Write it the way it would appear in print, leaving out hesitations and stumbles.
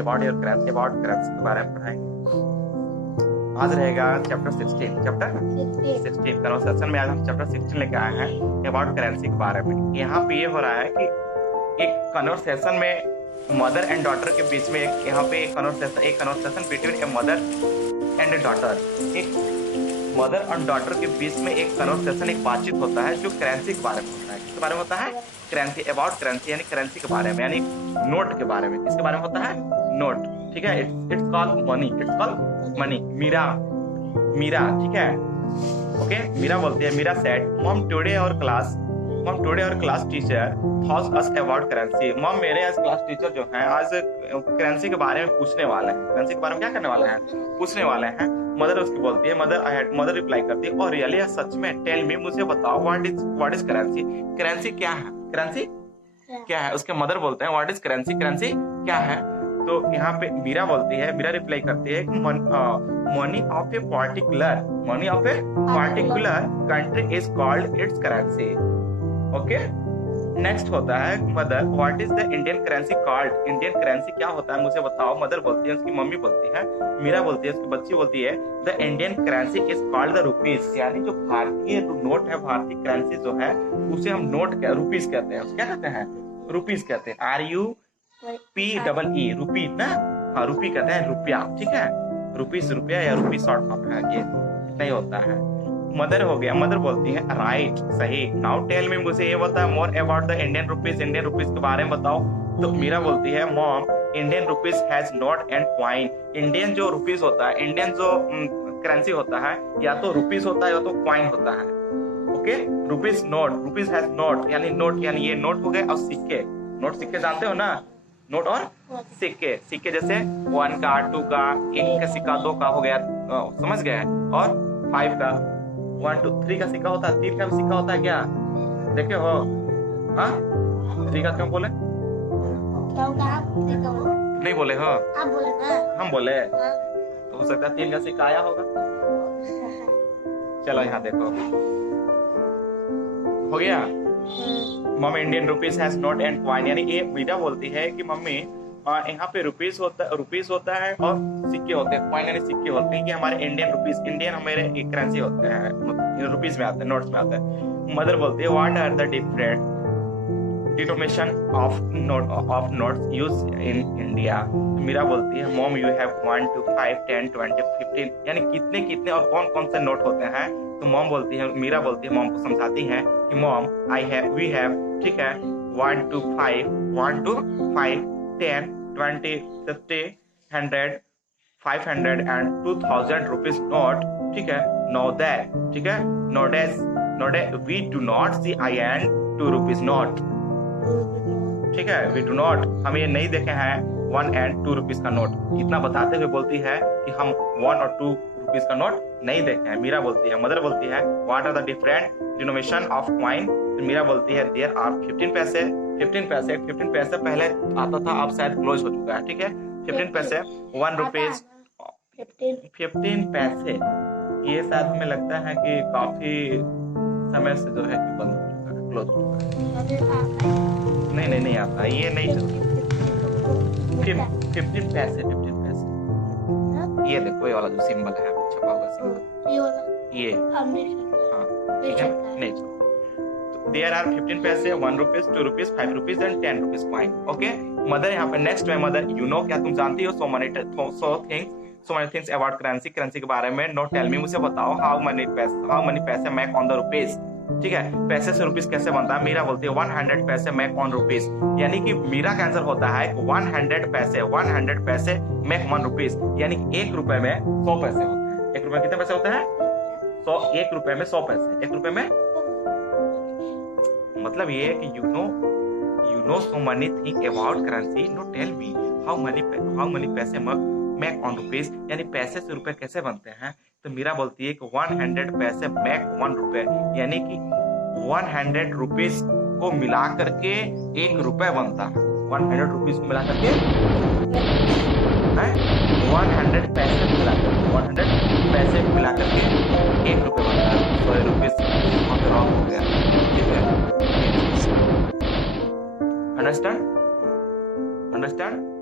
About your currency, about currency के बारे में पढ़ाएंगे। आज रहेगा चैप्टर 16 कन्वर्सेशन में। आज हम चैप्टर 16 लेके आए हैं अबाउट करेंसी के बारे में। यहाँ पे ये हो रहा है कि एक कन्वर्सेशन में मदर एंड डॉटर के बीच में यहाँ पे एक conversation between a mother and A daughter, एक मदर एंड डॉटर के बीच में एक कन्वर्सेशन, एक बातचीत होता है जो करेंसी के बारे में होता है। किसके बारे में होता है? करेंसी, अबाउट करेंसी यानी करेंसी के बारे में, यानी नोट के बारे में। किसके बारे में होता है? नोट, ठीक है। It's called money, it's called money. Meera, ठीक है, ओके। मीरा बोलती है, मीरा सेड मॉम टुडे और class teacher taught us about currency. Mom, मेरे आज क्लास टीचर जो हैं आज करेंसी के बारे में पूछने वाले हैं। करेंसी के बारे में क्या करने वाले हैं? पूछने वाले हैं। मदर उसकी बोलती है, मदर रिप्लाई करती है, और रियली सच में, टेल मी, मुझे बताओ, व्हाट इज करेंसी? करेंसी क्या है? करेंसी क्या है? उसके मदर बोलते हैं, व्हाट इज करेंसी? करेंसी क्या है? तो यहाँ पे मीरा बोलती है, मीरा रिप्लाई करती है, money of a particular country is called its currency. Okay, next होता है mother, what is the Indian currency called? Indian currency क्या होता है, मुझे बताओ। मदर बोलती है, उसकी मम्मी बोलती है, मीरा बोलती है, उसकी बच्ची बोलती है, the Indian currency is called the rupees. यानी जो भारतीय नोट है, भारतीय करेंसी जो है, उसे हम रुपीज कहते हैं। क्या कहते हैं? रुपीज कहते हैं। RUPEE, रुपी ना, हाँ, रुपी कहते हैं, रुपया, ठीक है। रुपीज रुपया या रुपी शॉर्ट फॉर्म है, ये नहीं होता है। मदर हो गया, मदर बोलती है, राइट, सही। नाउ टेल मी, मुझे ये बता, more about the Indian rupees के बारे में बताओ। तो मीरा बोलती है, mom, Indian rupees has note and coin. Indian जो रुपीज होता है, इंडियन जो करेंसी होता है, या तो रुपीज होता है या तो कॉइन होता है। ओके, रुपीज हैज नोट, यानी नोट, यानी ये नोट हो गए। और सिक्के, नोट सिक्के जानते हो ना, नोट और सिक्के जैसे 1 का, 2 का, 1 का सिक्का, 2 का हो गया, समझ गए। और 5 का, 1 2 3 का सिक्का होता है, 3 का भी सिक्का होता है क्या? देखे हो? हाँ, 3 का क्यों बोले? नहीं बोले हो? हम बोले तो हो सकता है 3 का सिक्का आया होगा। चलो यहाँ देखो, हो गया। Mummy, Indian rupees has note and coin, यानी ये मीरा बोलती है कि मम्मी, यहाँ पे रुपीज होता है और सिक्के होते हैं, कॉइन यानी सिक्के होते हैं। कि हमारे इंडियन हमारे करेंसी होते हैं, रुपीज में आते हैं, नोट्स में आते हैं। मदर बोलती है, what are the different denomination of notes use in India? Meera बोलती है, मॉम, यू हैव 1 to 5 10 20 15, यानी कितने और कौन कौन से नोट होते हैं। तो मॉम बोलती है, मीरा बोलती है, मॉम को समझाती है कि मॉम, वी हैव, ठीक है, 1 to 5 10 20 50 100 500 and 2000 रुपीज नोट, ठीक है। No that we do not see I and 2 rupees note, ठीक है। वी डू नॉट, हम ये नहीं देखे हैं 1 and 2 रुपीज का नोट। इतना बताते हुए बोलती है कि हम 1 और 2 रुपीज का नोट नहीं देखे हैं। मीरा बोलती है, मदर बोलती है, what are the different denomination of coin? Meera बोलती है, देयर आर 15 पैसे। 15 पैसे पहले आता था, अब शायद क्लोज हो चुका है, ठीक है। 15 पैसे, 1 रुपीज, 15 पैसे। ये शायद हमें लगता है कि काफी समय से जो है कि बंद हो चुका है, क्लोज हो चुका है। नहीं आता, ये नहीं चलता। 15 पैसे, ये देखो, ये वाला जो सिंबल है, छपा हुआ सिंबल, ये, हाँ, ठीक है, नहीं चलो। There are 15 पैसे, 1 rupees, 2 rupees, 5 rupees and 10 rupees coin. Okay, mother यहाँ पे नेक्स्ट है, मदर, यू नो, क्या तुम जानती हो, so many things about currency के बारे में। नो टेल मी, मुझे बताओ, हाउ मनी पैसे मेक ऑन द रुपीज, ठीक है। पैसे से रुपीज कैसे बनता है? मीरा बोलती है, 100 पैसे मेक ऑन रुपीज, यानी कि मीरा का आंसर होता है 100 पैसे मेक 1 रुपीज, यानी कि 1 रुपए में 100 पैसे होते हैं। 1 रुपए में कितने पैसे होते हैं? 100। 1 रुपए में 100 पैसे, 1 रुपए में, मतलब ये है कि you know so many things about currency, no tell me how many पैसे make on rupees, यानी पैसे से रुपए कैसे बनते हैं। तो मीरा बोलती है कि 100 पैसे make 1 रुपए, यानी कि 100 रुपीज को मिला करके 1 रुपए बनता है। 100 रुपीज को मिला करके 100 पैसे मिला करके 100 पैसे मिला करके 1 रुपए बनता है। 100 रुपीज वहाँ पे रॉन्ग हो गया, ठीक है। अंडरस्टैंड? अंडरस्टैंड?